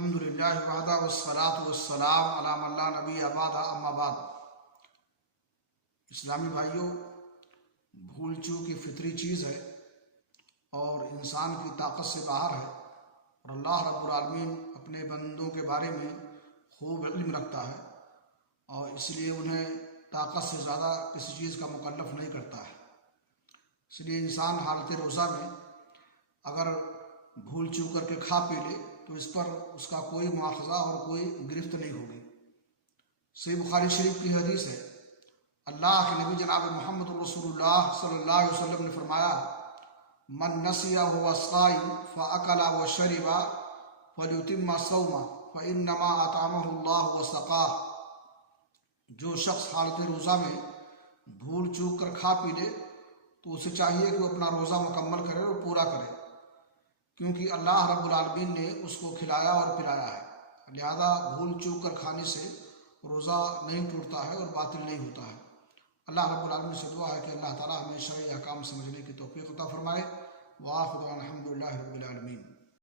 الحمدللہ وحدہ والصلاة والسلام علی من لا نبی بعد اما بعد۔ اسلامی بھائیوں، بھول چوک کی فطری چیز ہے اور انسان کی طاقت سے باہر ہے، اور اللہ رب العالمین اپنے بندوں کے بارے میں خوب علم رکھتا ہے اور اس لیے انہیں طاقت سے زیادہ کسی چیز کا مکلف نہیں کرتا ہے۔ اس لیے انسان حالت روزہ میں اگر بھول چوک کر کے کھا پی لے تو اس پر اس کا کوئی مواخذہ اور کوئی گرفت نہیں ہوگی۔ صحیح بخاری شریف کی حدیث ہے، اللہ کے نبی جناب محمد رسول اللہ صلی اللہ علیہ وسلم نے فرمایا، من نسی وهو صائم فاکل وشرب فلیتم صومه فانما اطعمه اللہ وسقاه۔ جو شخص حالت روزہ میں بھول چوک کر کھا پی لے تو اسے چاہیے کہ وہ اپنا روزہ مکمل کرے اور پورا کرے، کیونکہ اللہ رب العالمین نے اس کو کھلایا اور پلایا ہے۔ لہذا بھول چوک کر کھانے سے روزہ نہیں ٹوٹتا ہے اور باطل نہیں ہوتا ہے۔ اللہ رب العالمین سے دعا ہے کہ اللہ تعالیٰ ہمیں شرعی احکام سمجھنے کی توفیق عطا فرمائے۔ وآخر دعوانا الحمدللہ رب العالمین۔